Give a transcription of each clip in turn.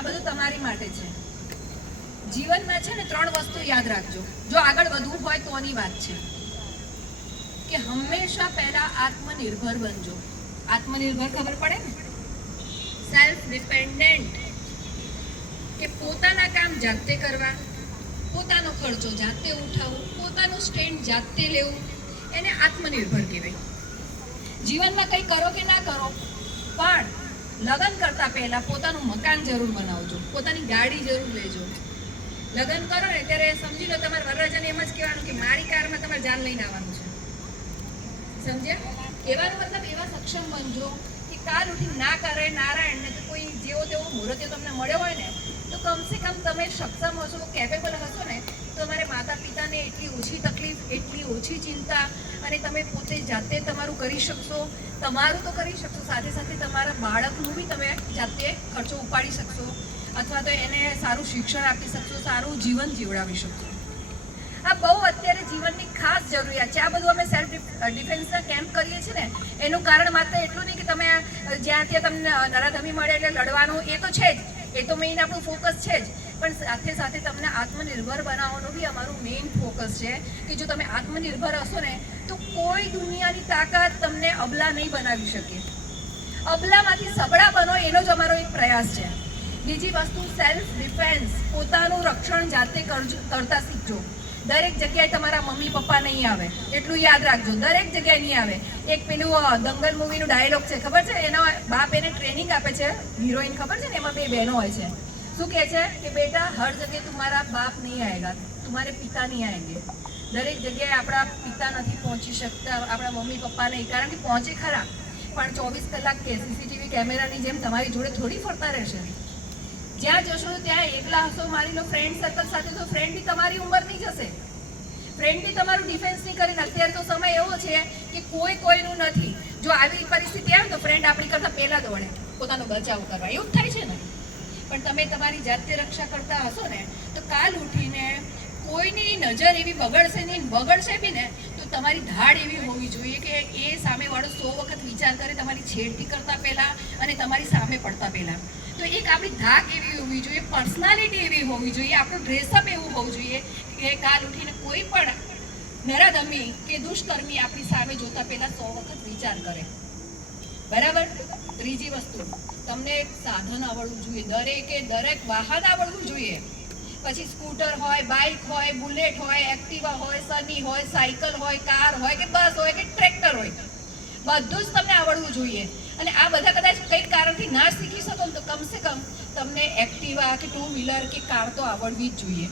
આ બધું તમારી માટે છે. જીવનમાં છે ને 3 વસ્તુ યાદ રાખજો. જો આગળ વધવું હોય તોની વાત છે કે હંમેશા પહેલા આત્મનિર્ભર બનજો. આત્મનિર્ભર ખબર પડે ને, સેલ્ફ ડિપેન્ડન્ટ, કે પોતાના કામ જાતે કરવા, પોતાનો ખર્ચો જાતે ઉઠાવવો, પોતાનું સ્ટેન્ડ જાતે લેવું, એને આત્મનિર્ભર કહેવાય. જીવનમાં કંઈ કરો કે ના કરો, પણ લગ્ન કરતા પહેલા પોતાનું મકાન જરૂર બનાવજો, પોતાની ગાડી જરૂર લેજો. લગ્ન કરો ને ત્યારે સમજી લો તમારે વરરાજાને એમ જ કહેવાનું કે મારી કારમાં તમારે જાન લઈને આવવાનું છે. સમજ્યા? કહેવાનો મતલબ એવા સક્ષમ બનજો કે કાલ ઉઠી ના કરે નારાયણને તો કોઈ જેવો તેવો મુહૂર્ત તમને મળ્યો હોય ને તો કમસે કમ તમે સક્ષમ હશો, કેપેબલ હશો ને તો તમારે માતા પિતાને એટલી ઓછી તકલીફ, એટલી ઓછી ચિંતા, અને તમે પોતે જાતે તમારું કરી શકશો. તમારું તો કરી શકશો, સાથે સાથે તમારા બાળકનું બી તમે જાતે ખર્ચો ઉપાડી શકશો, અથવા તો એને સારું શિક્ષણ આપી શકશો, સારું જીવન જીવડાવી શકશો. આ બહુ અત્યારે જીવનની ખાસ જરૂરિયાત છે. આ બધું અમે સેલ્ફ ડિફેન્સના કેમ્પ કરીએ છીએ ને એનું કારણ માત્ર એટલું નહીં કે તમે જ્યાં ત્યાં તમને નરાધમી મળે એટલે લડવાનું, એ તો છે જ, એ તો મેઇન આપણું ફોકસ છે જ, પણ સાથે સાથે તમને આત્મનિર્ભર બનાવવાનું બી અમારું મેઇન ફોકસ છે કે જો તમે આત્મનિર્ભર હશો ને તો કોઈ દુનિયાની તાકાત તમને અબલા નહીં બનાવી શકે. અબલામાંથી સબળા બનો એનો જ અમારો એક પ્રયાસ છે. બીજી વસ્તુ સેલ્ફ ડિફેન્સ, પોતાનું રક્ષણ જાતે કરતા શીખજો. દરેક જગ્યાએ તમારા મમ્મી પપ્પા નહીં આવે, એટલું યાદ રાખજો. દરેક જગ્યાએ નહીં આવે. એક પેલું દંગલ મૂવીનું ડાયલોગ છે, ખબર છે? એનો બાપ એને ટ્રેનિંગ આપે છે, હિરોઈન, ખબર છે ને? એમાં 2 બહેનો હોય છે. શું કહે છે કે બેટા હર જગ્યાએ તમારા બાપ નહીં આવેગા, તમારે પિતા નહીં આવેંગે. દરેક જગ્યાએ આપણા પિતા નથી પહોંચી શકતા, આપણા મમ્મી પપ્પા નહીં, કારણ કે પહોંચે ખરા પણ 24 કલાક કે સીસીટીવી કેમેરાની જેમ તમારી જોડે થોડી ફરતા રહેશે. જ્યાં જશો ત્યાં એકલા હશો. માની લો ફ્રેન્ડ સર્કલ સાથે, તો ફ્રેન્ડ બી તમારી ઉંમરની જ હશે, ફ્રેન્ડ બી તમારું ડિફેન્સ નહીં કરીને. અત્યારે તો સમય એવો છે કે કોઈ કોઈનું નથી. જો આવી પરિસ્થિતિ આવે તો ફ્રેન્ડ આપણી કરતાં પહેલાં દોડે પોતાનો બચાવ કરવા, એવું જ થાય છે ને. પણ તમે તમારી જાતે રક્ષા કરતા હશો ને તો કાલ ઉઠીને કોઈની નજર એવી બગડશે નહીં. બગડશે બી ને તો તમારી ધાડ એવી હોવી જોઈએ કે એ સામેવાળો 100 વખત વિચાર કરે તમારી છેડતી કરતા પહેલાં અને તમારી સામે પડતા પહેલાં. તો એક આપણી ધાક એવી હોવી જોઈએ, પર્સનાલિટી એવી હોવી જોઈએ, આપણું ડ્રેસઅપ એવું હોવું જોઈએ કે કાલ ઉઠીને કોઈ પણ નરાધમી કે દુષ્કર્મી આપણી સામે જોતા પહેલા 100 વખત વિચાર કરે. બરાબર? ત્રીજી વસ્તુ, તમને એક સાધન આવડવું જોઈએ. દરેક વાહન આવડવું જોઈએ. પછી સ્કૂટર હોય, બાઇક હોય, બુલેટ હોય, એક્ટિવા હોય, સની હોય, સાયકલ હોય, કાર હોય કે બસ હોય કે ટ્રેક્ટર હોય, બધું જ તમને આવડવું જોઈએ. અને આ બધા કદાચ કંઈક કારણથી ના શીખી શકો તો કમસે કમ તમને એક્ટિવા કે 2 વ્હીલર કે કાર તો આવડવી જ જોઈએ.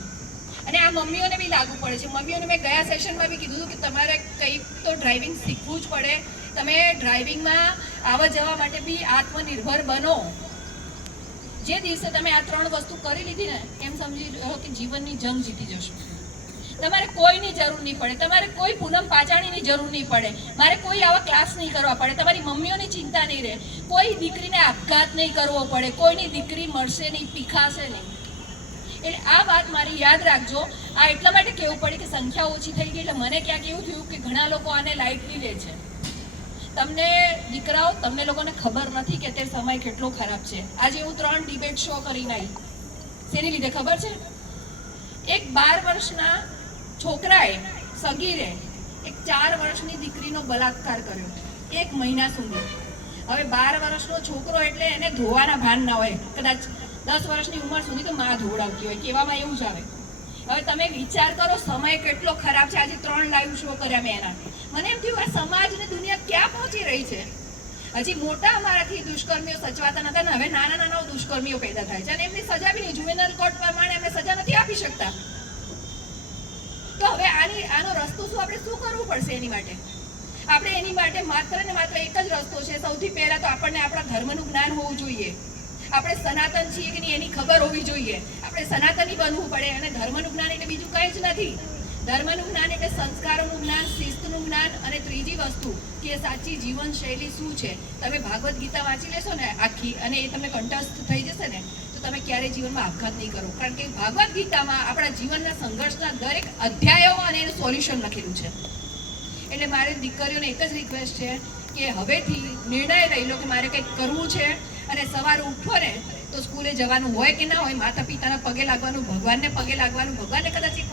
અને આ મમ્મીઓને બી લાગુ પડે છે. મમ્મીઓને મેં ગયા સેશનમાં બી કીધું કે તમારે કંઈક તો ડ્રાઇવિંગ શીખવું જ પડે. તમે ડ્રાઇવિંગમાં આવવા જવા માટે બી આત્મનિર્ભર બનો. જે દિવસે તમે આ 3 વસ્તુ કરી લીધી ને એમ સમજી લો કે જીવનની જંગ જીતી જશો. તમારે કોઈની જરૂર નહીં પડે, તમારે કોઈ પૂનમ પાચાણીની જરૂર નહીં પડે, મારે કોઈ આવા ક્લાસ નહીં કરવા પડે, તમારી મમ્મીઓની ચિંતા નહીં રહે, કોઈ દીકરીને આપઘાત નહીં કરવો પડે, કોઈની દીકરી મળશે નહીં, પીખાશે નહીં. એટલે આ વાત મારી યાદ રાખજો. આ એટલા માટે કહેવું પડે કે સંખ્યા ઓછી થઈ ગઈ એટલે મને ક્યાંક એવું થયું કે ઘણા લોકો આને લાઇટલી લે છે. તમને દીકરાઓ, તમને લોકોને ખબર નથી કે તે સમય કેટલો ખરાબ છે. આજે હું 3 ડિબેટ શો કરીને આવી. શેની લીધે ખબર છે? એક 12 વર્ષના છોકરાએ, સગીરે એક 4 વર્ષની દીકરીનો બલાત્કાર કર્યો 1 મહિના સુધી. હવે 12 વર્ષનો છોકરો એટલે એને ધોવાના ભાન ના હોય. કદાચ 10 વર્ષની ઉંમર સુધી તો માં ધોવડાવતી હોય, કહેવામાં એવું જ આવે. હવે તમે વિચાર કરો સમય કેટલો ખરાબ છે. આજે 3 લાઈવ શો કર્યા મેં એના. મને એમ થયું આ સમાજ ને દુનિયા ક્યાં પહોંચી રહી છે. હજી મોટા અમારાથી દુષ્કર્મીઓ સચવાતા નતા ને હવે નાના નાના દુષ્કર્મીઓ પેદા થાય છે અને એમની સજા બી નહીં. જુવેનલ કોર્ટ પ્રમાણે એમને સજા નથી આપી શકતા. તો હવે આનો રસ્તો શું, આપણે શું કરવું પડશે એની માટે? આપણે એની માટે માત્ર ને માત્ર એક જ રસ્તો છે. સૌથી પહેલા તો આપણને આપણા ધર્મનું જ્ઞાન હોવું જોઈએ. આપણે સનાતન છીએ કે નહીં એની ખબર હોવી જોઈએ. આપણે સનાતની બનવું પડે. અને ધર્મનું જ્ઞાન એટલે બીજું કંઈ જ નથી. ધર્મનું જ્ઞાન એટલે સંસ્કારોનું જ્ઞાન, શિસ્તનું જ્ઞાન, અને ત્રીજી વસ્તુ કે સાચી જીવનશૈલી શું છે. તમે ભાગવત ગીતા વાંચી લેશો ને આખી અને એ તમને કંઠસ્થ થઈ જશે ને તો તમે ક્યારેય જીવનમાં આપઘાત નહીં કરો. કારણ કે ભાગવત ગીતામાં આપણા જીવનના સંઘર્ષના દરેક અધ્યાયો અને એનું સોલ્યુશન લખેલું છે. એટલે મારી દીકરીઓને એક જ રિક્વેસ્ટ છે કે હવેથી નિર્ણય લઈ લો કે મારે કંઈક કરવું છે અને સવારે ઉઠો ને તો તો સ્કૂલે જવાનું હોય કે ના હોય, માતા પિતાના પગે લાગવાનું, ભગવાનને પગે લાગવાનું, ભગવાનને કદાચ એક